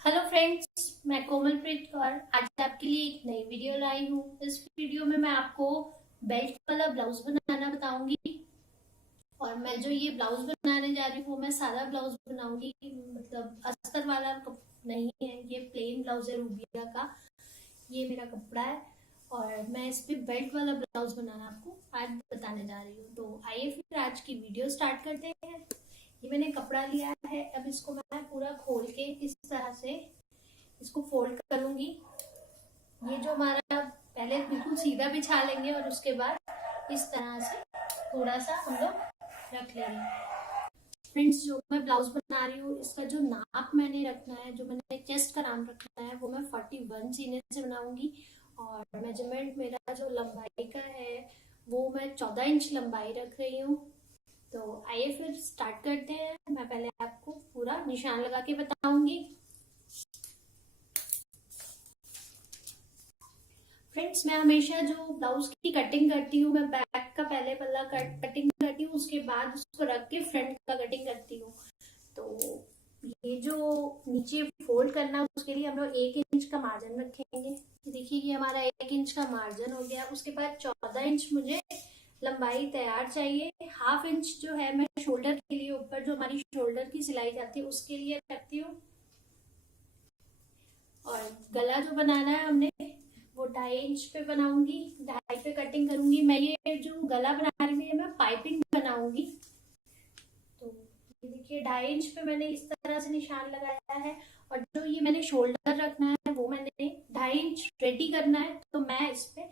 Hello friends, मैं कोमलप्रीत कौर आज आपके लिए एक नई वीडियो लाई हूँ। इस वीडियो में मैं आपको बेल्ट वाला ब्लाउज बनाना बताऊंगी। और मैं जो ये ब्लाउज बनाने जा रही हूँ मैं सादा ब्लाउज बनाऊंगी, मतलब अस्तर वाला नहीं है। ये प्लेन ब्लाउज है रूबिया का। ये मेरा कपड़ा है और मैं इस पे बेल्ट वाला ब्लाउज बनाना आपको आज बताने जा रही हूँ। तो आइए फिर आज की वीडियो स्टार्ट करते हैं। ये मैंने कपड़ा लिया है, अब इसको मैं पूरा खोल के इस तरह से इसको फोल्ड करूंगी। ये जो हमारा पहले बिल्कुल सीधा बिछा लेंगे और उसके बाद इस तरह से थोड़ा सा हम लोग रख लेंगे। फ्रेंड्स, जो मैं ब्लाउज बना रही हूँ इसका जो नाप मैंने रखना है, जो मैंने चेस्ट का नाम रखना है, वो मैं 41 सीने से बनाऊंगी। और मेजरमेंट मेरा जो लंबाई का है वो मैं 14 इंच लंबाई रख रही हूँ। तो आइए फिर स्टार्ट करते हैं। मैं पहले आपको पूरा निशान लगा के बताऊंगी। फ्रेंड्स, मैं हमेशा जो ब्लाउज की कटिंग करती हूँ मैं बैक का पहले पल्ला कटिंग करती हूँ, उसके बाद उसको रख के फ्रंट का कटिंग करती हूँ। तो ये जो नीचे फोल्ड करना है उसके लिए हम लोग 1 इंच का मार्जिन रखेंगे। देखिए ये हमारा 1 इंच का मार्जिन हो गया। उसके बाद 14 इंच मुझे लंबाई तैयार चाहिए। हाफ इंच जो है मैं शोल्डर के लिए, ऊपर जो हमारी शोल्डर की सिलाई जाती है उसके लिए रखती हूँ। और गला जो बनाना है हमने वो 2.5 इंच पे बनाऊंगी, 2.5 पे कटिंग करूंगी। मैं ये जो गला बना रही हूँ मैं पाइपिंग बनाऊंगी। तो ये देखिए 2.5 इंच पे मैंने इस तरह से निशान लगाया है। और जो ये मैंने शोल्डर रखना है वो मैंने 2.5 इंच रेडी करना है। तो मैं इस पे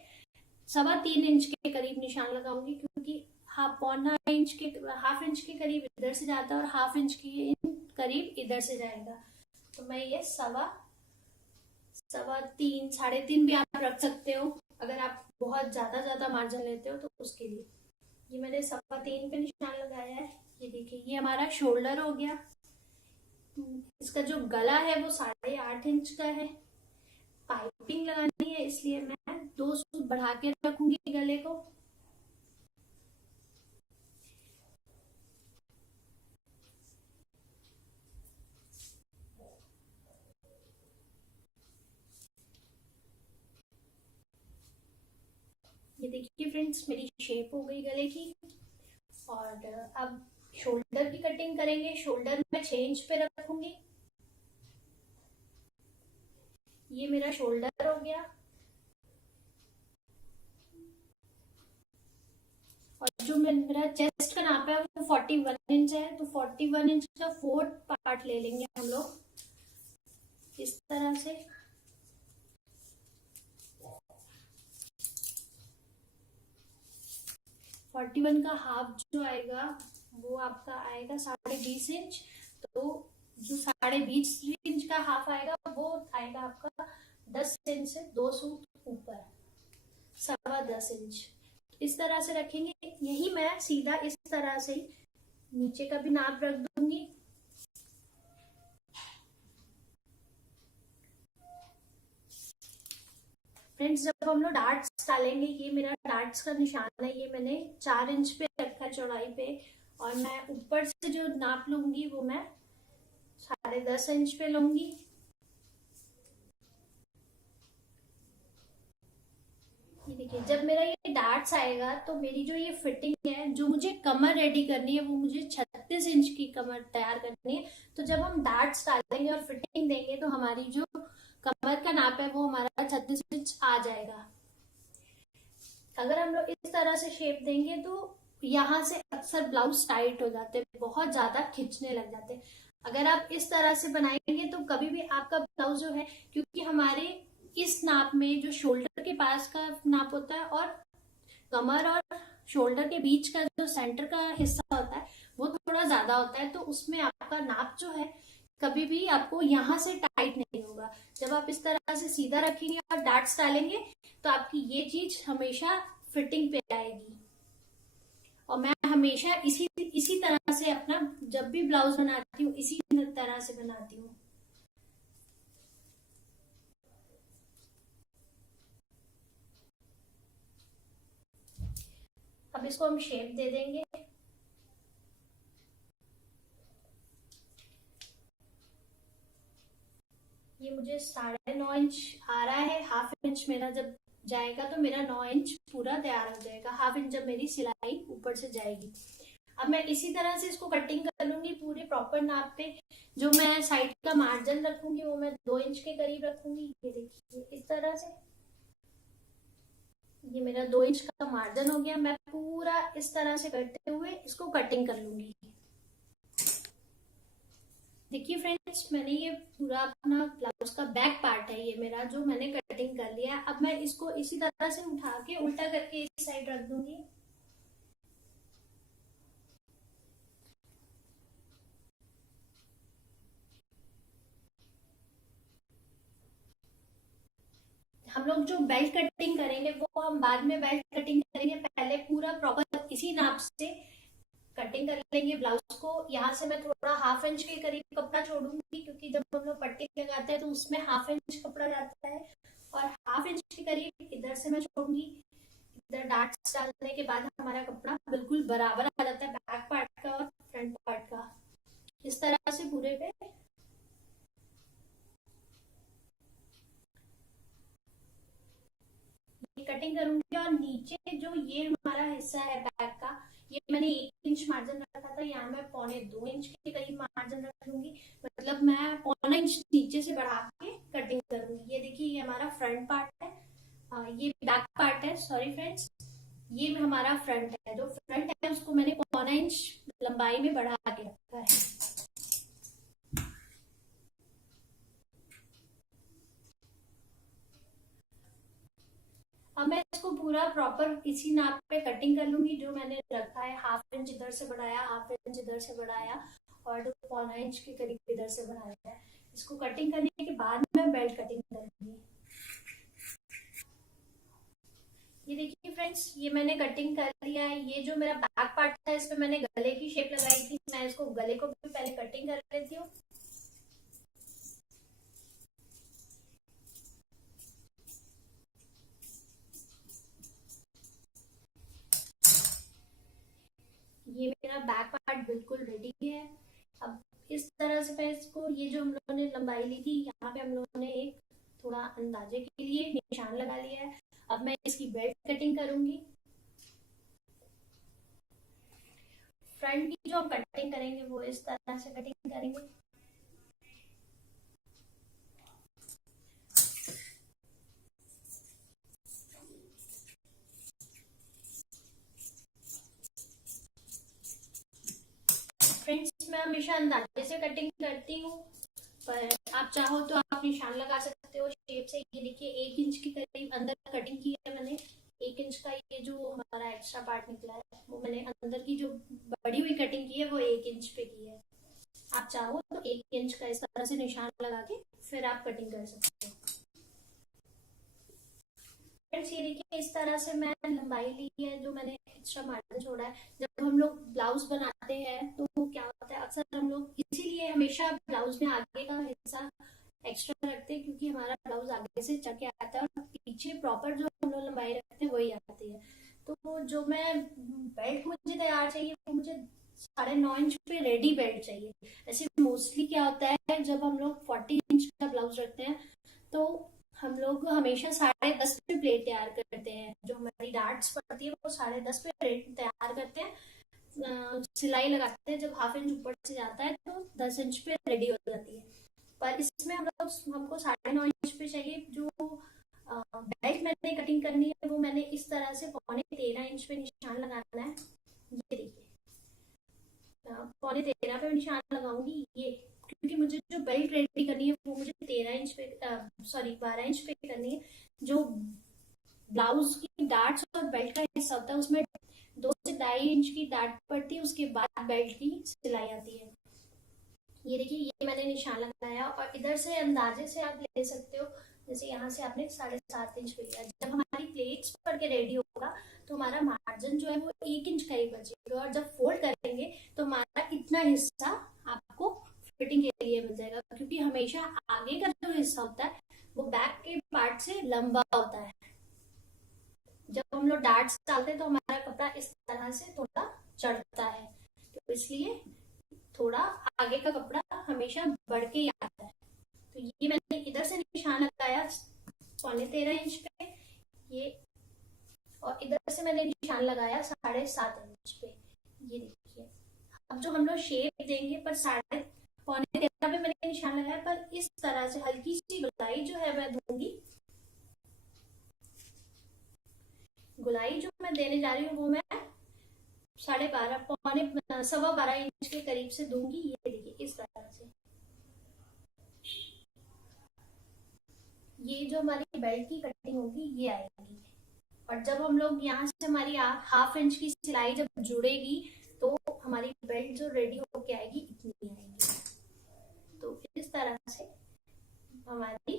3.25 इंच के करीब निशान लगाऊंगी, क्योंकि हाफ इंच के करीब इधर से जाता है और हाफ इंच के करीब इधर से जाएगा। तो मैं ये 3.25 3.5 भी आप रख सकते हो अगर आप बहुत ज्यादा मार्जिन लेते हो तो उसके लिए। ये मैंने 3.25 पे निशान लगाया है। ये देखिए ये हमारा शोल्डर हो गया। इसका जो गला है वो 8.5 इंच का है। पाइपिंग लगानी है इसलिए मैं 2 सूत बढ़ा के रखूंगी गले को। ये देखिए फ्रेंड्स, मेरी शेप हो गई गले की। और अब शोल्डर की कटिंग करेंगे। शोल्डर मैं 6 इंच पे रखूंगी। ये मेरा शोल्डर हो गया। और जो मेरा चेस्ट का नाप है वो 41 इंच है। तो 41 इंच का 4th पार्ट ले लेंगे हम लोग इस तरह से। फोर्टी वन का हाफ जो आएगा वो आपका आएगा 20.5 इंच। तो जो 20.5 इंच का हाफ आएगा वो आएगा आपका 10 इंच से 2 सूत ऊपर, 10.25 इंच। इस तरह से रखेंगे। यही मैं सीधा इस तरह से नीचे का भी नाप रख दूंगी। फ्रेंड्स, जब हम लोग डार्ट्स डालेंगे, ये मेरा डार्ट्स का निशान है। ये मैंने 4 इंच पे रखा है चौड़ाई पे। और मैं ऊपर से जो नाप लूंगी वो मैं 10.5 इंच पे लूंगी। ये देखिए जब मेरा ये डार्ट्स आएगा तो मेरी जो ये फिटिंग है, जो मुझे कमर रेडी करनी है, वो मुझे 36 इंच की कमर तैयार करनी है। तो जब हम डार्ट्स डालेंगे और फिटिंग देंगे तो हमारी जो कमर का नाप है वो हमारा 36 इंच आ जाएगा। अगर हम लोग इस तरह से शेप देंगे तो यहाँ से अक्सर ब्लाउज टाइट हो जाते हैं, बहुत ज्यादा खिंचने लग जाते हैं। अगर आप इस तरह से बनाएंगे तो कभी भी आपका ब्लाउज जो है, क्योंकि हमारे इस नाप में जो शोल्डर के पास का नाप होता है और कमर और शोल्डर के बीच का जो सेंटर का हिस्सा होता है वो थोड़ा ज्यादा होता है। तो उसमें आपका नाप जो है कभी भी आपको यहाँ से टाइट नहीं होगा। जब आप इस तरह से सीधा रखेंगे और डार्ट्स डालेंगे तो आपकी ये चीज हमेशा फिटिंग पे आएगी। और मैं हमेशा इसी तरह से अपना जब भी ब्लाउज बनाती हूँ इसी तरह से बनाती हूँ। अब इसको हम शेप दे देंगे। ये मुझे 9.5 इंच आ रहा है। हाफ इंच मेरा जब जाएगा तो मेरा 9 इंच पूरा तैयार हो जाएगा। हाफ इंच जब मेरी सिलाई ऊपर से जाएगी। अब मैं इसी तरह से इसको कटिंग कर लूंगी पूरे प्रॉपर नाप पे। जो मैं साइड का मार्जिन रखूंगी वो मैं 2 इंच के करीब रखूंगी। ये देखिए इस तरह से ये मेरा 2 इंच का मार्जिन हो गया। मैं पूरा इस तरह से करते हुए इसको कटिंग कर लूंगी। देखिए फ्रेंड्स, मैंने ये पूरा अपना ब्लाउज का बैक पार्ट है ये मेरा, जो मैंने कटिंग कर लिया है। अब मैं इसको इसी तरह से उठा के उल्टा करके इस साइड रख दूंगी। हम लोग जो बेल्ट कटिंग करेंगे वो हम बाद में बेल्ट कटिंग करेंगे। पहले पूरा प्रॉपर इसी नाप से कटिंग कर लेंगे ब्लाउज को। यहाँ से मैं थोड़ा हाफ इंच के करीब कपड़ा छोड़ूंगी, क्योंकि जब हम लोग पट्टी लगाते हैं तो उसमें हाफ इंच कपड़ा जाता है। और हाफ इंच के करीब इधर से मैं छोड़ूंगी। इधर डाट्स डालने के बाद हमारा कपड़ा बिल्कुल बराबर आ जाता है बैक पार्ट का और फ्रंट पार्ट का। इस तरह से पूरे पे कटिंग करूंगी। और नीचे जो ये हमारा हिस्सा है बैक का, ये मैंने 1 इंच मार्जिन रखा था, यहाँ मैं 1.25 इंच के करीब मार्जिन रख लूंगी। मतलब मैं 1.25 इंच नीचे से बढ़ा के कटिंग करूंगी। ये देखिए ये हमारा फ्रंट पार्ट है, ये बैक पार्ट है, सॉरी फ्रेंड्स। ये हमारा फ्रंट है, जो फ्रंट है उसको मैंने 1.25 इंच लंबाई में बढ़ा के रखा है। अब मैं इसको पूरा प्रॉपर इसी नाप पे कटिंग कर लूंगी जो मैंने रखा है। हाफ इंच इधर से बढ़ाया, हाफ इंच इधर से बढ़ाया और 1.25 इंच के करीब इधर से बढ़ाया है। इसको कटिंग करने के बाद मैं बेल्ट कटिंग करूंगी। ये देखिए फ्रेंड्स, ये मैंने कटिंग कर लिया है। ये जो मेरा बैक पार्ट था इस पे मैंने गले की शेप लगाई थी। मैं इसको गले को भी पहले कटिंग कर लेती हूँ। ये मेरा बैक पार्ट बिल्कुल रेडी है। अब इस तरह से मैं इसको, ये जो हम लोगों ने लंबाई ली थी, यहाँ पे हम लोगों ने एक थोड़ा अंदाजे के लिए निशान लगा लिया है। अब मैं इसकी बेल्ट कटिंग करूंगी। फ्रंट की जो हम कटिंग करेंगे वो इस तरह से कटिंग करेंगे। फ्रेंड्स, मैं हमेशा अंदाजे से कटिंग करती हूँ, पर आप चाहो तो आप निशान लगा सकते हो शेप से। ये देखिए 1 इंच के करीब अंदर कटिंग की है मैंने। 1 इंच का ये जो हमारा एक्स्ट्रा पार्ट निकला है वो मैंने अंदर की जो बड़ी हुई कटिंग की है वो 1 इंच पे की है। आप चाहो तो 1 इंच का इस तरह से निशान लगा के फिर आप कटिंग कर सकते हो। फ्रेंड्स, ये देखिए इस तरह से मैं लंबाई ली है, जो मैंने एक्स्ट्रा मार्जिन छोड़ा है। जब हम लोग ब्लाउज बनाते हैं तो क्या होता है, अक्सर हम लोग इसीलिए हमेशा ब्लाउज में आगे का हिस्सा एक्स्ट्रा रखते हैं, क्योंकि हमारा ब्लाउज आगे से चढ़ के आता है और पीछे प्रॉपर जो हम लोग लंबाई रखते हैं वही आती है। तो जो मैं बेल्ट मुझे तैयार चाहिए वो मुझे 9.5 इंच पे रेडी बेल्ट चाहिए। ऐसे मोस्टली क्या होता है, जब हम लोग 40 इंच का ब्लाउज रखते हैं तो हम लोग हमेशा 10.5 पे प्लेट तैयार करते हैं। जो हमारी डार्ट्स पड़ती है वो 10.5 पे प्लेट तैयार करते हैं। सिलाई लगाते हैं, जब हाफ इंच ऊपर से जाता है तो 10 इंच पे रेडी हो जाती है। पर इसमें हमको 9.5 इंच पे चाहिए। जो बेल्ट मैंने कटिंग करनी है वो मैंने इस तरह से 13.25 इंच पे निशान लगाना है। ये देखिए 13.25 पे निशान लगाऊंगी ये, क्योंकि मुझे जो बेल्ट रेडी करनी है वो मुझे 13 इंच पे, सॉरी 12 इंच पे करनी है। जो ब्लाउज की डार्ट्स और बेल्ट का हिस्सा होता है उसमें 2 से 2.5 इंच की डार्ट पड़ती है, उसके बाद बेल्ट की सिलाई आती है। ये देखिए ये मैंने निशान लगाया और इधर से अंदाजे से आप ले सकते हो। जैसे यहाँ से आपने 7.5 इंच पे लिया। जब हमारी प्लेट्स पड़ के रेडी होगा तो हमारा मार्जिन जो है वो 1 इंच करीब बचेगा, और जब फोल्ड करेंगे तो हमारा इतना हिस्सा आपको फिटिंग के लिए मिल जाएगा, क्योंकि हमेशा आगे का जो हिस्सा होता है वो बैक के पार्ट से लंबा होता है। जब हम लोग डार्ट्स डालते हैं तो हमारा कपड़ा इस तरह से थोड़ा चढ़ता है, तो इसलिए थोड़ा आगे का कपड़ा हमेशा बढ़ के ही आता है। तो ये मैंने इधर 13.5 पे ये, और इधर से मैंने निशान लगाया 7.5 इंच पे। ये देखिए, अब जो हम लोग शेप देंगे पर 13.5 पे मैंने निशान लगाया, पर इस तरह से हल्की सी गुलाई जो है मैं दूंगी। गुलाई जो मैं देने जा रही हूँ वो मैं 12.5 पौने 12.25 इंच के करीब से दूंगी। ये देखिए इस तरह से। ये जो हमारी बेल्ट की कटिंग होगी ये आएगी, और जब हम लोग यहाँ से हमारी 1/2 इंच की सिलाई जब जुड़ेगी तो हमारी बेल्ट जो रेडी होके आएगी इतनी आएगी। तो इस तरह से हमारी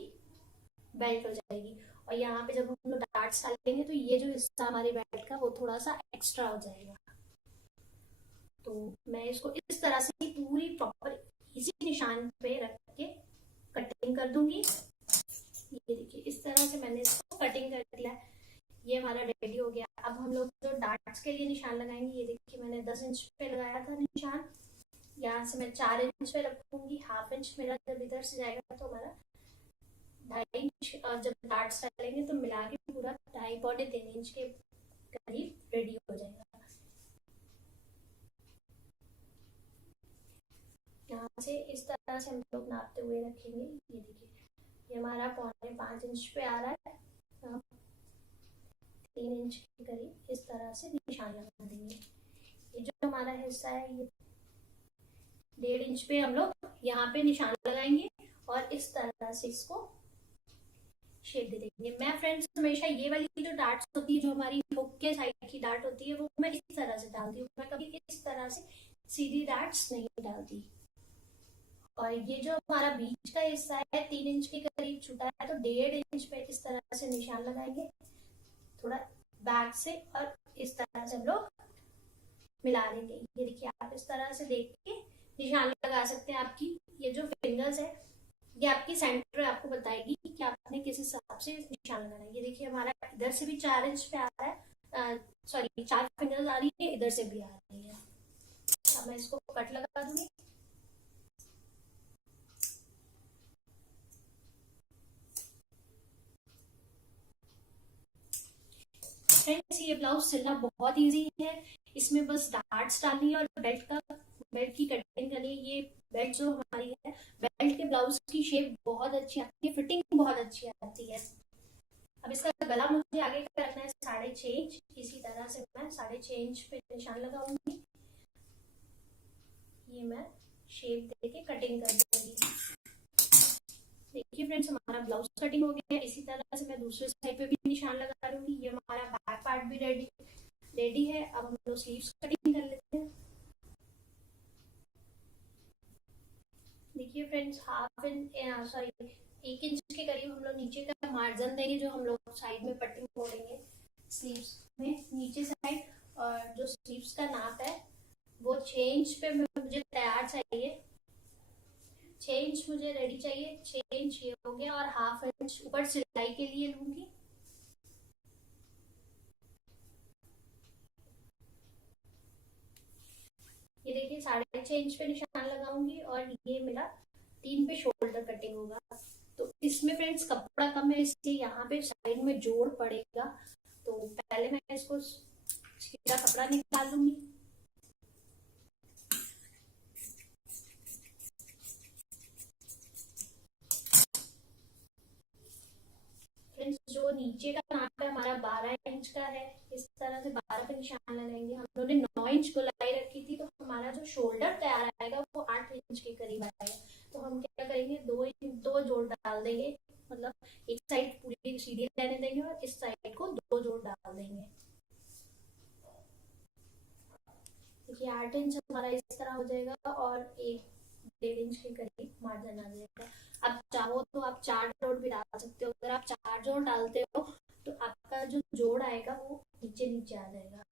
बेल्ट हो जाएगी। और यहाँ पे जब हम लोग डार्ट्स डालेंगे तो ये जो हिस्सा हमारी बेल्ट का वो थोड़ा सा एक्स्ट्रा हो जाएगा। तो मैं इसको इस तरह से पूरी प्रॉपर इसी निशान पे रख के कटिंग कर दूंगी। ये देखिए इस तरह से मैंने इसको कटिंग कर दिया। ये हमारा रेडी हो गया। अब हम लोग जो डार्ट्स के लिए निशान लगाएंगे, ये देखिए मैंने 10 इंच पे लगाया था निशान, यहाँ से मैं 4 इंच पे रखूंगी। 1/2 इंच मेरा जब इधर से जाएगा तो हमारा 2.5 इंच, और जब डार्ट्स डालेंगे तो मिला के पूरा 2.5 पौने 3 इंच के करीब रेडी हो जाएगा। यहाँ से इस तरह से हम लोग नापते हुए रखेंगे। ये देखिए ये हमारा 4.5 इंच पे आ रहा है, 3 इंच के करीब इस तरह से निशान लगा देंगे। ये जो हमारा हिस्सा है ये 1.5 इंच पे हम लोग यहाँ पे निशान लगाएंगे और इस तरह से इसको शेप दे देंगे। मैं फ्रेंड्स हमेशा ये वाली जो डार्ट्स होती है, जो हमारी हुक के साइड की डार्ट होती है, वो मैं इस तरह से डालती हूँ। मैं कभी इस तरह से सीधी डार्ट्स नहीं डालती। और ये जो हमारा बीच का हिस्सा है 3 इंच के करीब छूटा है, तो 1.5 इंच पे इस तरह से निशान लगाएंगे थोड़ा बैक से, और इस तरह से हम लोग मिला देंगे। ये देखिए आप इस तरह से देख के निशान लगा सकते हैं। आपकी ये जो फिंगर्स है ये आपकी सेंटर आपको बताएगी कि आपने किस हिसाब से निशान लगाना है। ये देखिए हमारा इधर से भी 4 इंच पे आ रहा है, सॉरी 4 फिंगर्स आ रही है, इधर से भी आ रही है। अब मैं इसको कट लगा दूंगी। फ्रेंड्स ये ब्लाउज सिलना बहुत इजी है। इसमें बस डार्ट्स डालनी है और बेल्ट की कटिंग करनी है। ये बेल्ट जो हमारी है, बेल्ट के ब्लाउज की शेप बहुत अच्छी आती है, फिटिंग बहुत अच्छी आती है। अब इसका गला मुझे आगे का रखना है 6.5 इंच। इसी तरह से मैं 6.5 इंच पे निशान लगाऊंगी। ये मैं शेप देके कटिंग कर दूंगी। देखिए फ्रेंड्स हमारा ब्लाउज कटिंग हो गया है। इसी तरह से मैं दूसरे साइड पे भी निशान लगा दूंगी। ये हमारा बैक पार्ट भी रेडी है। अब हम लोग स्लीव्स कटिंग कर लेते हैं। देखिए फ्रेंड्स 1 इंच के करीब हम लोग नीचे का मार्जिन देंगे, जो हम लोग साइड में पट्टी मोड़ेंगे स्लीव्स में नीचे साइड। और जो स्लीव्स का नाप है वो 6 इंच पे मुझे तैयार चाहिए। 6 इंच मुझे रेडी चाहिए। 6 इंच ये हो गया, और 1/2 इंच ऊपर सिलाई के लिए लूंगी। ये देखिए 6.5 इंच पे निशान लगाऊंगी, और ये मेरा 3 पे शोल्डर कटिंग होगा। तो इसमें फ्रेंड्स कपड़ा कम है, इसलिए यहाँ पे साइड में जोड़ पड़ेगा। तो पहले मैं इसको सीधा कपड़ा निकाल लूंगी। फ्रेंड्स जो नीचे का नाप है हमारा 12 इंच का है। इस तरह से 12 पे निशान लगाएंगे। हम लोगों ने 9 इंच गोलाई रखी थी, तो हमारा जो शोल्डर तैयार आएगा वो 8 इंच के करीब आएगा। तो हम क्या करेंगे, 2 जोड़ डाल देंगे, मतलब एक साइड पूरी सीधी रहने देंगे और इस साइड को 2 जोड़ डाल देंगे। देखिए 8 इंच हमारा इस तरह हो जाएगा, और 1.5 इंच के करीब मार्जिन आ जाएगा। अब चाहो तो आप 4 जोड़ भी डाल सकते हो। अगर आप 4 जोड़ डालते हो तो आपका जो जोड़ आएगा वो नीचे नीचे आ जाएगा।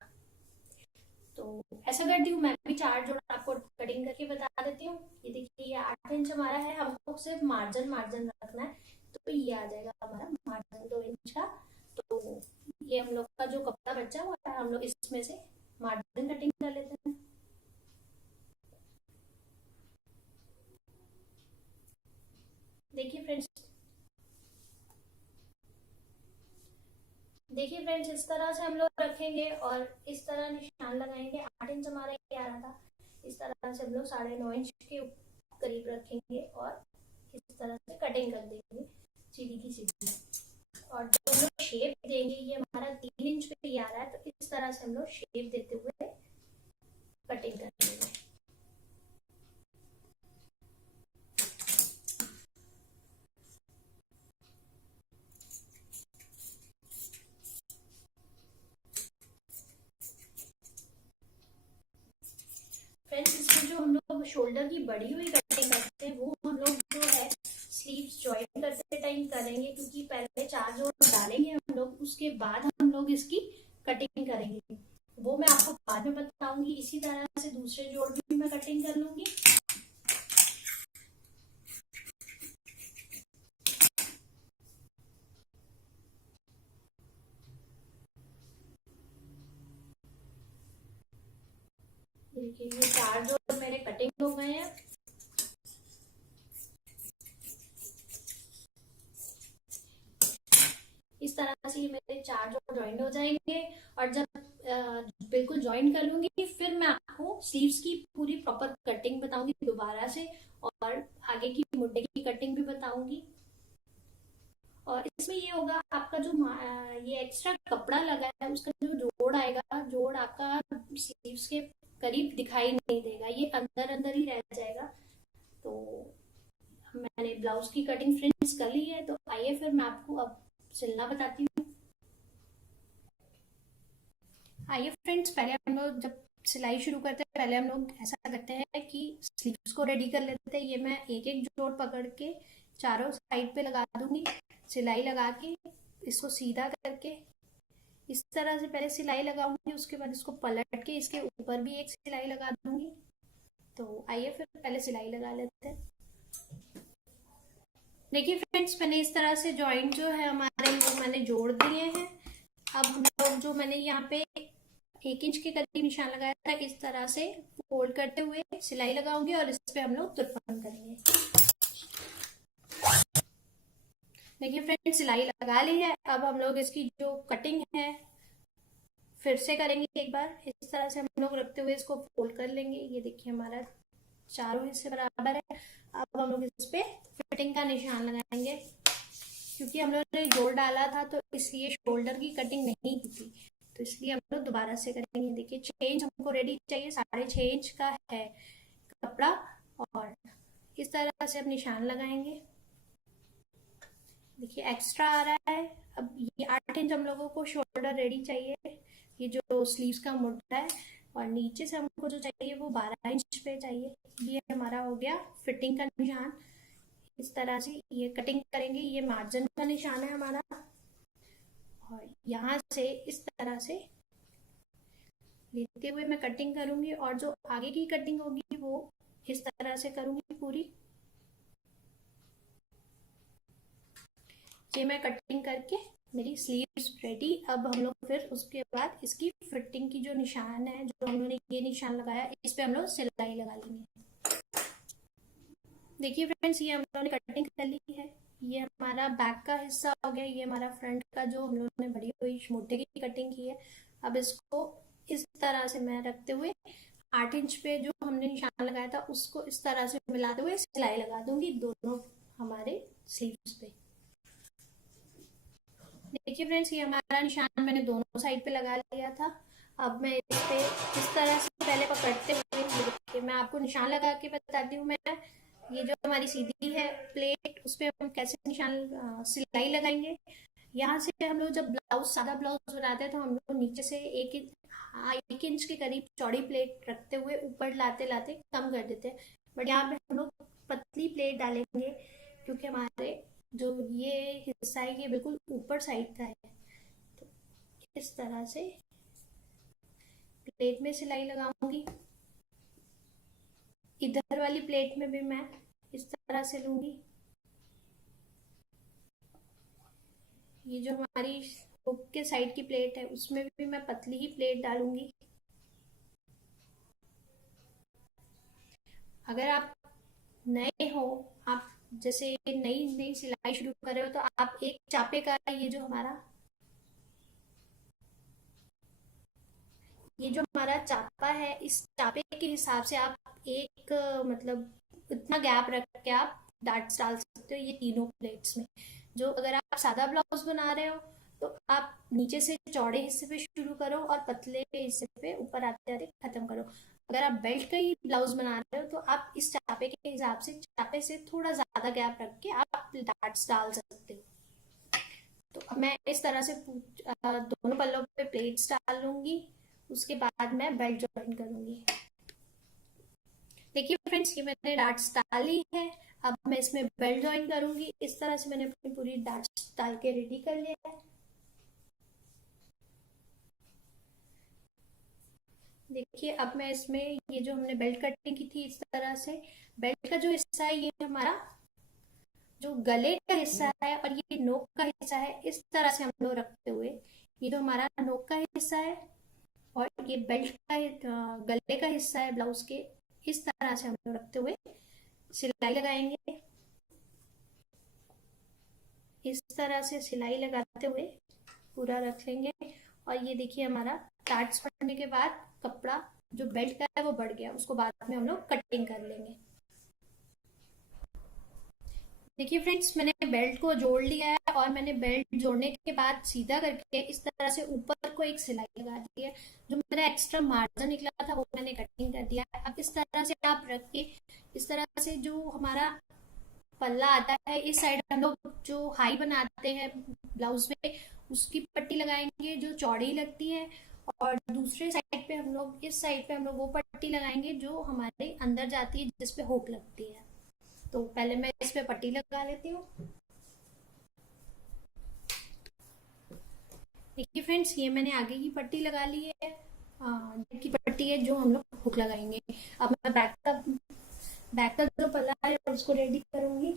तो ऐसा करती हूँ मैं भी, 4 जोड़ आपको कटिंग करके बता देती हूँ। ये देखिए ये 8 इंच हमारा है, हमको सिर्फ मार्जिन रखना है। तो ये आ जाएगा हमारा मार्जिन 2 इंच का। तो ये हम लोग का जो कपड़ा बचा हुआ है, हम लोग इसमें से मार्जिन कटिंग कर लेते हैं। देखिए फ्रेंड्स देखिए फ्रेंड्स, इस तरह से हम लोग रखेंगे और इस तरह निशान लगाएंगे। 8 इंच हमारा ये आ रहा था, इस तरह से हम लोग 9.5 इंच के करीब रखेंगे और इस तरह से कटिंग कर देंगे सीधी की सीधी। और जब हम लोग शेप देंगे, ये हमारा 3 इंच पे ही आ रहा है, तो इस तरह से हम लोग शेप देते हुए कटिंग कर देंगे। फ्रेंड्स, इसमें जो हम लोग शोल्डर की बड़ी हुई कटिंग करते हैं, वो हम लोग जो है स्लीव्स ज्वाइन करते टाइम करेंगे, क्योंकि पहले 4 जोड़ डालेंगे हम लोग, उसके बाद हम लोग इसकी कटिंग करेंगे। वो मैं आपको बाद में बताऊंगी। इसी तरह से दूसरे जोड़ भी मैं कटिंग कर लूंगी। देखिए, ये 4 जोड़ मेरे कटिंग हो गए हैं। इस तरह से ये मेरे 4 जोड़ ज्वाइन हो जाएंगे। और जब बिल्कुल ज्वाइन कर लूंगी, फिर मैं आपको स्लीव्स की पूरी प्रॉपर कटिंग बताऊंगी दोबारा से, और आगे की मुड्डे की कटिंग भी बताऊंगी। और इसमें ये होगा, आपका जो ये एक्स्ट्रा कपड़ा लगा है, उसका जो जोड़ आएगा, जोड़ आपका स्लीव्स के करीब दिखाई नहीं देगा, ये अंदर अंदर ही रह जाएगा। तो मैंने ब्लाउज की कटिंग फ्रेंड्स कर ली है, तो आइए फिर मैं आपको अब सिलना बताती हूँ। आइए फ्रेंड्स, पहले हम लोग जब सिलाई शुरू करते हैं, पहले हम लोग ऐसा करते हैं कि स्लीव्स को रेडी कर लेते हैं। ये मैं एक एक जोड़ पकड़ के चारों साइड पे लगा दूंगी, सिलाई लगा के इसको सीधा करके इस तरह से पहले सिलाई लगाऊंगी, उसके बाद इसको पलट के इसके ऊपर भी एक सिलाई लगा दूंगी। तो आइए फिर पहले सिलाई लगा लेते हैं। देखिए फ्रेंड्स, मैंने इस तरह से जॉइंट जो है हमारे वो मैंने जोड़ दिए हैं। अब हम लोग जो मैंने यहाँ पे 1 इंच के करीब निशान लगाया था, इस तरह से फोल्ड करते हुए सिलाई लगाऊंगी और इस पे हम लोग तुरपान करेंगे। देखिए फ्रेंड्स, सिलाई लगा ली है। अब हम लोग इसकी जो कटिंग है फिर से करेंगे एक बार। इस तरह से हम लोग रखते हुए इसको फोल्ड कर लेंगे। ये देखिए हमारा चारों हिस्से बराबर है। अब हम लोग इस पे फिटिंग का निशान लगाएंगे, क्योंकि हम लोग ने जोड़ डाला था तो इसलिए शोल्डर की कटिंग नहीं की थी, तो इसलिए हम लोग दोबारा से करेंगे। देखिए 6 इंच हमको रेडी चाहिए, 6.5 इंच का है कपड़ा, और इस तरह से अब निशान लगाएंगे। देखिए एक्स्ट्रा आ रहा है। अब ये 8 इंच हम लोगों को शोल्डर रेडी चाहिए, ये जो स्लीव्स का मुड्ढा है, और नीचे से हमको जो चाहिए वो 12 इंच पे चाहिए। ये हमारा हो गया फिटिंग का निशान। इस तरह से ये कटिंग करेंगे। ये मार्जिन का निशान है हमारा, और यहाँ से इस तरह से लेते हुए मैं कटिंग करूंगी, और जो आगे की कटिंग होगी वो इस तरह से करूंगी पूरी। ये मैं कटिंग करके मेरी स्लीव्स रेडी। अब हम लोग फिर उसके बाद इसकी फिटिंग की जो निशान है, जो हमने ये निशान लगाया, इस पे हम लोग सिलाई लगा लेंगे। देखिए फ्रेंड्स, ये हम लोगों ने कटिंग कर ली है। ये हमारा बैक का हिस्सा हो गया, ये हमारा फ्रंट का जो हम लोगों ने बड़ी हुई मोटे की कटिंग की है। अब इसको इस तरह से मैं रखते हुए 8 इंच पे जो हमने निशान लगाया था उसको इस तरह से मिलाते हुए सिलाई लगा दूंगी दोनों हमारे स्लीव्स पे। देखिए फ्रेंड्स, ये हमारा निशान मैंने दोनों साइड पे लगा लिया था। अब मैं इस पे इस तरह से पहले पकड़ते हुए, देखिए मैं आपको निशान लगा के बताती हूँ। मैं ये जो हमारी सीधी है प्लेट, उस पर हम कैसे निशान सिलाई लगाएंगे। यहाँ से हम लोग जब ब्लाउज सादा ब्लाउज बनाते हैं, तो हम लोग नीचे से 1 इंच के करीब चौड़ी प्लेट रखते हुए ऊपर लाते लाते कम कर देते हैं। बट यहाँ पे हम लोग पतली प्लेट डालेंगे, क्योंकि हमारे जो ये हिस्सा है ये बिल्कुल ऊपर साइड का है। तो इस तरह से प्लेट में सिलाई लगाऊंगी। इधर वाली प्लेट में भी मैं इस तरह से लूंगी। ये जो हमारी हुक के साइड की प्लेट है, उसमें भी मैं पतली ही प्लेट डालूंगी। अगर आप नए हो, आप जैसे नई नई सिलाई शुरू कर रहे हो, तो आप एक चापे का ये जो हमारा ये जो हमारा चापा है, इस चापे के हिसाब से आप एक मतलब इतना गैप रख के आप डार्ट्स डाल सकते हो ये तीनों प्लेट्स में। जो अगर आप सादा ब्लाउज बना रहे हो तो आप नीचे से चौड़े हिस्से पे शुरू करो और पतले हिस्से पे ऊपर आते आते खत्म करो। अगर आप बेल्ट का ही ब्लाउज बना रहे हो तो आप इस चापे के हिसाब से चापे से थोड़ा ज्यादा गैप रख के आप डार्ट्स डाल सकते हो। तो अब मैं इस तरह से दोनों पल्लों पे प्लेट्स डाल लूंगी, उसके बाद मैं बेल्ट ज्वाइन करूंगी। देखिए फ्रेंड्स, ये मैंने डार्ट्स डाली है। अब मैं इसमें बेल्ट ज्वाइन करूंगी। इस तरह से मैंने अपनी पूरी डार्ट्स डाल के रेडी कर लिया है। देखिए अब मैं इसमें ये जो हमने बेल्ट कटिंग की थी इस तरह से, बेल्ट का जो हिस्सा है ये हमारा जो गले का हिस्सा है और ये नोक का हिस्सा है, इस तरह से हम लोग रखते हुए ये जो हमारा नोक का हिस्सा है और ये बेल्ट का गले का हिस्सा है ब्लाउज के, इस तरह से हम लोग रखते हुए सिलाई लगाएंगे। इस तरह से सिलाई लगाते हुए पूरा रख लेंगे। और ये देखिए हमारा डार्ट्स पड़ने के बाद कपड़ा जो बेल्ट का है वो बढ़ गया, उसको बाद में हम लोग कटिंग कर लेंगे। देखिए फ्रेंड्स, मैंने बेल्ट को जोड़ लिया है और मैंने बेल्ट जोड़ने के बाद सीधा करके इस तरह से ऊपर को एक सिलाई लगा दी है। जो मेरा एक्स्ट्रा मार्जिन निकला था वो मैंने कटिंग कर दिया है। अब इस तरह से आप रख के इस तरह से जो हमारा पल्ला आता है, इस साइड हम लोग जो हाई बनाते हैं ब्लाउज में उसकी पट्टी लगाएंगे जो चौड़ी लगती है, और दूसरे साइड पे हम लोग इस साइड पे हम लोग वो पट्टी लगाएंगे जो हमारे अंदर जाती है जिसपे हुक लगती है। तो पहले मैं इस पे पट्टी लगा लेती हूँ। देखिए फ्रेंड्स, ये मैंने आगे की पट्टी लगा ली है, की पट्टी है जो हम लोग हुक लगाएंगे। अब मैं बैक का जो पल्ला है उसको रेडी करूंगी।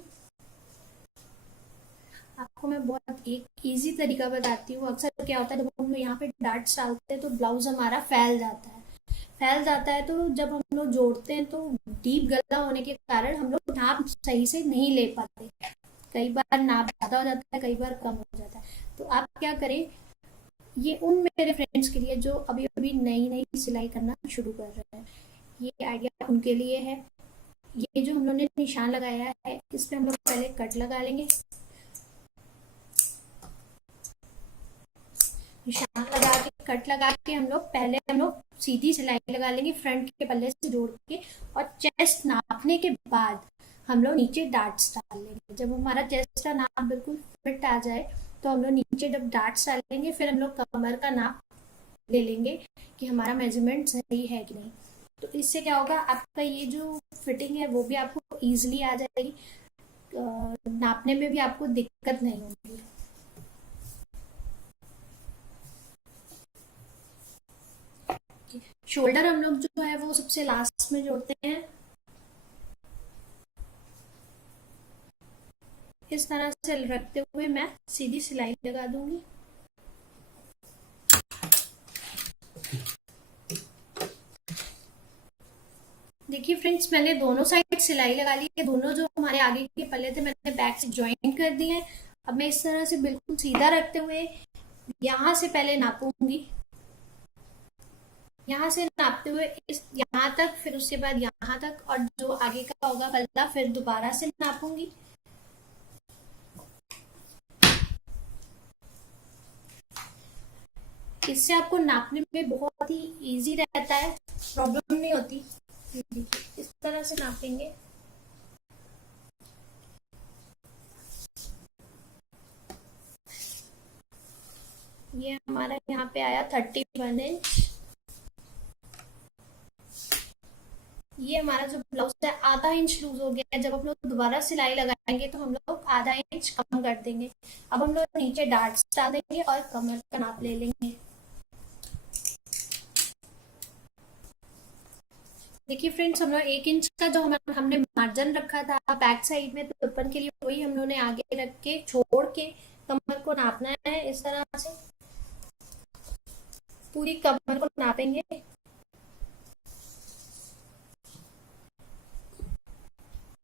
आपको मैं बहुत एक इजी तरीका बताती हूँ। अक्सर क्या होता है जब हम यहाँ पे डार्ट्स डालते हैं तो ब्लाउज हमारा फैल जाता है। तो जब हम लोग जोड़ते हैं तो डीप गला होने के कारण हम लोग नाप सही से नहीं ले पाते। कई बार नाप ज्यादा हो जाता है, कई बार कम हो जाता है। तो आप क्या करें, ये उन मेरे फ्रेंड्स के लिए जो अभी अभी नई नई सिलाई करना शुरू कर रहे हैं, ये आइडिया उनके लिए है। ये जो हम लोग ने निशान लगाया है इस पे हम लोग पहले कट लगा लेंगे। निशान लगा के कट लगा के हम लोग सीधी सिलाई लगा लेंगे फ्रंट के पल्ले से जोड़ के, और चेस्ट नापने के बाद हम लोग नीचे डार्ट्स डाल लेंगे। जब हमारा चेस्ट का नाप बिल्कुल फिट आ जाए तो हम लोग नीचे जब डार्ट्स डालेंगे फिर हम लोग कमर का नाप ले लेंगे कि हमारा मेजरमेंट सही है कि नहीं। तो इससे क्या होगा, आपका ये जो फिटिंग है वो भी आपको इजीली आ जाएगी, नापने में भी आपको दिक्कत नहीं होगी। शोल्डर हम लोग जो है वो सबसे लास्ट में जोड़ते हैं। इस तरह से रखते हुए मैं सीधी सिलाई लगा दूंगी। देखिए फ्रेंड्स, मैंने दोनों साइड सिलाई लगा ली है। दोनों जो हमारे आगे के पल्ले थे मैंने बैक से ज्वाइन कर दिए हैं। अब मैं इस तरह से बिल्कुल सीधा रखते हुए यहाँ से पहले नापूंगी, यहाँ से नापते हुए इस यहाँ तक, फिर उसके बाद यहाँ तक, और जो आगे का होगा पल्ला फिर दोबारा से नापूंगी। इससे आपको नापने में बहुत ही इजी रहता है, प्रॉब्लम नहीं होती। इस तरह से नापेंगे। ये हमारा यहाँ पे आया 31 इंच। ये हमारा जो ब्लाउज है आधा इंच लूज हो गया है। जब हम लोग दोबारा सिलाई लगाएंगे तो हम लोग आधा इंच कम कर देंगे। अब हम लोग नीचे डार्ट्स डाल देंगे और कमर का नाप ले लेंगे। देखिए फ्रेंड्स, हम लोग 1 इंच का जो हमने मार्जिन रखा था बैक साइड में तुरपन के लिए, वही हम लोग ने आगे रख के छोड़ के कमर को नापना है। इस तरह से पूरी कमर को नापेंगे।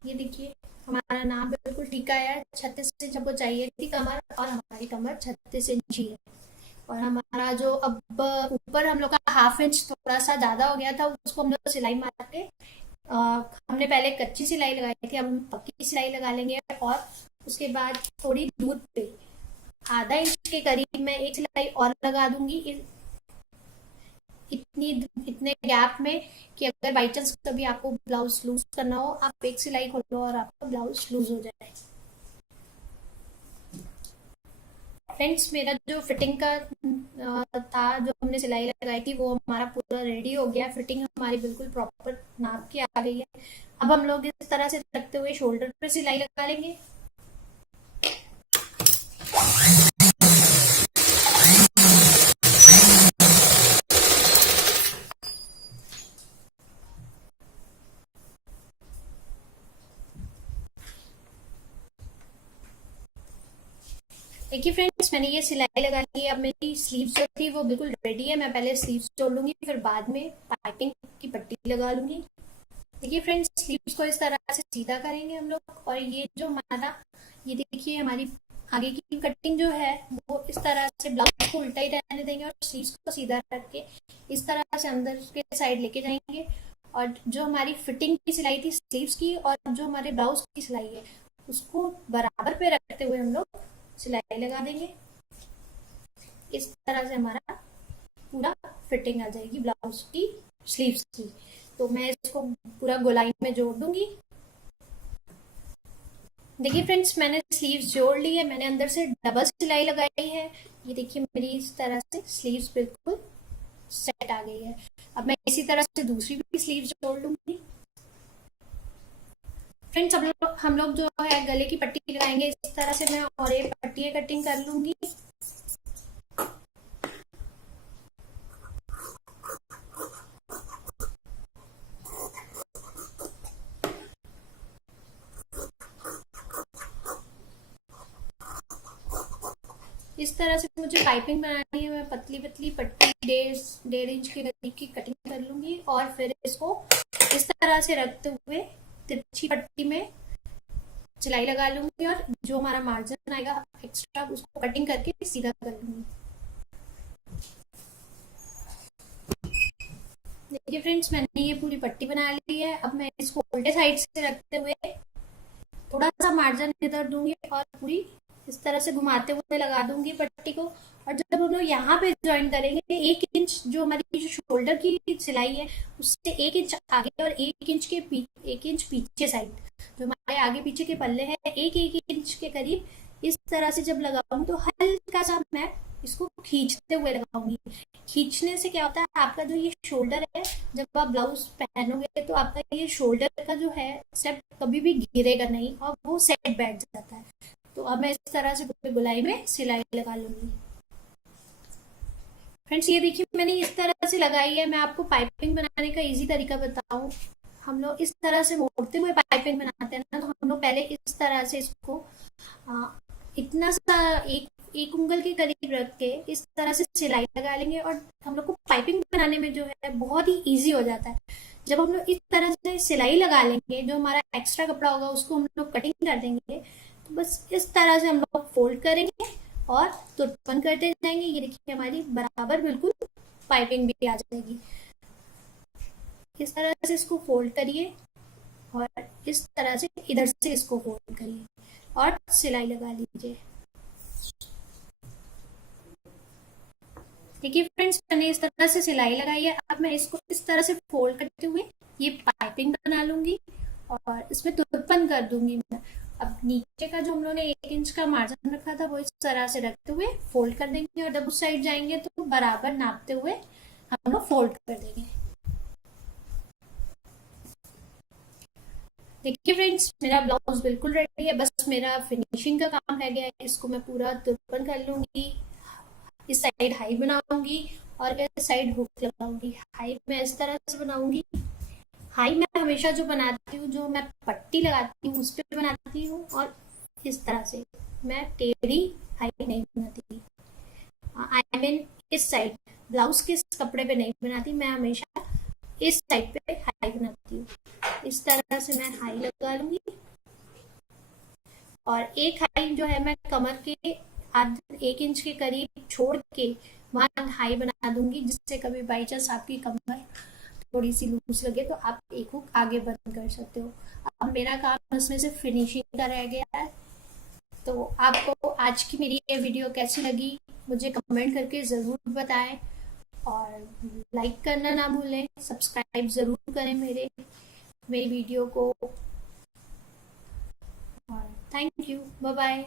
ये देखिए हमारा नाप बिल्कुल ठीक आया है। 36 इंच हमको चाहिए थी कमर और हमारी कमर 36 इंच ही है। और हमारा जो अब ऊपर हम लोग का 1/2 इंच थोड़ा सा ज्यादा हो गया था, उसको हम लोग सिलाई मार के हमने पहले कच्ची सिलाई लगाई थी, अब हम पक्की सिलाई लगा लेंगे। और उसके बाद थोड़ी दूर पे ½ इंच के करीब मैं एक सिलाई और लगा दूंगी, इतनी इतने गैप में कि अगर बाई चांस कभी आपको ब्लाउज लूज करना हो, आप एक सिलाई खोलो और आपका ब्लाउज लूज हो जाए। फ्रेंड्स, मेरा जो फिटिंग का था, जो हमने सिलाई लगाई थी, वो हमारा पूरा रेडी हो गया। फिटिंग हमारी बिल्कुल प्रॉपर नाप के आ गई है। अब हम लोग इस तरह से रखते हुए शोल्डर पे सिलाई लगा लेंगे। देखिए फ्रेंड्स, मैंने ये सिलाई लगा ली है। अब मेरी स्लीव्स जो थी वो बिल्कुल रेडी है। मैं पहले स्लीव्स जोड़ लूंगी, फिर बाद में पाइपिंग की पट्टी लगा लूंगी। देखिए फ्रेंड्स, स्लीव्स को इस तरह से सीधा करेंगे हम लोग, और ये जो हमारा, ये देखिए हमारी आगे की कटिंग जो है वो इस तरह से ब्लाउज को उल्टा ही रहने देंगे और स्लीव्स को सीधा रख के इस तरह से अंदर के साइड लेके जाएंगे। और जो हमारी फिटिंग की सिलाई थी स्लीव्स की, और जो हमारे ब्लाउज की सिलाई है, उसको बराबर पे रखते हुए हम लोग सिलाई लगा देंगे। इस तरह से हमारा पूरा फिटिंग आ जाएगी ब्लाउज की स्लीव्स की। तो मैं इसको पूरा गोलाई में जोड़ दूंगी। देखिए फ्रेंड्स, मैंने स्लीव्स जोड़ ली है, मैंने अंदर से डबल सिलाई लगाई है। ये देखिए मेरी इस तरह से स्लीव्स बिल्कुल सेट आ गई है। अब मैं इसी तरह से दूसरी भी स्लीव्स जोड़ लूंगी। फ्रेंड्स, हम लोग जो है गले की पट्टी लगाएंगे इस तरह से। मैं और एक पट्टी कटिंग कर लूंगी। इस तरह से मुझे पाइपिंग बनानी है। मैं पतली पतली पट्टी 1.5 इंच के करीब की कटिंग कर लूंगी, और फिर इसको इस तरह से रखते हुए तिरछी पट्टी में सिलाई लगा लूंगी, और जो हमारा मार्जिन आएगा एक्स्ट्रा उसको कटिंग करके सीधा कर लूंगी। देखिए फ्रेंड्स, मैंने ये पूरी पट्टी बना ली है। अब मैं इसको उल्टे साइड से रखते हुए थोड़ा सा मार्जिन इधर दूंगी और पूरी इस तरह से घुमाते हुए लगा दूंगी पट्टी को। और जब हम लोग यहाँ पे ज्वाइन करेंगे, 1 इंच जो हमारी जो शोल्डर की सिलाई है उससे 1 इंच आगे और 1 इंच के 1 इंच पीछे साइड, जो हमारे आगे पीछे के पल्ले हैं, 1 इंच के करीब इस तरह से जब लगाऊंगी तो हल्का सा मैं इसको खींचते हुए लगाऊंगी। खींचने से क्या होता है, आपका जो ये शोल्डर है, जब आप ब्लाउज पहनोगे तो आपका ये शोल्डर का जो है सेट कभी भी गिरेगा नहीं और वो सेट बैठ जाता है। तो अब मैं इस तरह से पूरे गोलाई में सिलाई लगा लूंगी। फ्रेंड्स, ये देखिए मैंने इस तरह से लगाई है। मैं आपको पाइपिंग बनाने का इजी तरीका बताऊं। हम लोग इस तरह से मोड़ते हुए पाइपिंग बनाते हैं ना, तो हम लोग पहले इस तरह से इसको इतना सा एक उंगल के करीब रख के इस तरह से सिलाई लगा लेंगे, और हम लोग को पाइपिंग बनाने में जो है बहुत ही इजी हो जाता है। जब हम लोग इस तरह से सिलाई लगा लेंगे, जो हमारा एक्स्ट्रा कपड़ा होगा उसको हम लोग कटिंग कर देंगे। तो बस इस तरह से हम लोग फोल्ड करेंगे और तुरपन करते जाएंगे। ये देखिए हमारी बराबर बिल्कुल पाइपिंग भी आ जाएगी। इस तरह से इसको फोल्ड करिए और इस तरह से इधर से इसको फोल्ड करिए और सिलाई लगा लीजिए। देखिए फ्रेंड्स, मैंने इस तरह से सिलाई लगाई है। अब मैं इसको इस तरह से फोल्ड करते हुए ये पाइपिंग बना लूंगी और इसमें तुरपन कर दूंगी मैं। अब नीचे का जो हम लोगों ने 1 इंच का मार्जिन रखा था वो इस तरह से रखते हुए फोल्ड कर देंगे, और जब उस साइड जाएंगे तो बराबर नापते हुए हम लोग फोल्ड कर देंगे। देखिए फ्रेंड्स, मेरा ब्लाउज बिल्कुल रेडी है। बस मेरा फिनिशिंग का काम रह गया है। इसको मैं पूरा तुरपन कर लूंगी, इस साइड हाई बनाऊंगी और इस साइड हुक लगाऊंगी। हाई मैं इस तरह से बनाऊंगी। हाई मैं हमेशा जो बनाती हूँ, जो मैं पट्टी लगाती हूँ उस पर बनाती हूँ, और इस तरह से मैं टेढ़ी हाई नहीं बनाती। आई मीन इस साइड ब्लाउज के कपड़े पे नहीं बनाती, मैं हमेशा इस साइड पे हाई बनाती हूँ। इस तरह से मैं हाई लगा लूंगी, और एक हाई जो है मैं कमर के आधा 1 इंच के करीब छोड़ के वहां हाई बना दूंगी, जिससे कभी बाई चांस आपकी कमर थोड़ी सी लूज लगे तो आप एक हुक आगे बंद कर सकते हो। अब मेरा काम उसमें से फिनिशिंग का रह गया है। तो आपको आज की मेरी ये वीडियो कैसी लगी मुझे कमेंट करके ज़रूर बताएं, और लाइक करना ना भूलें, सब्सक्राइब ज़रूर करें मेरी वीडियो को। और थैंक यू, बाय बाय।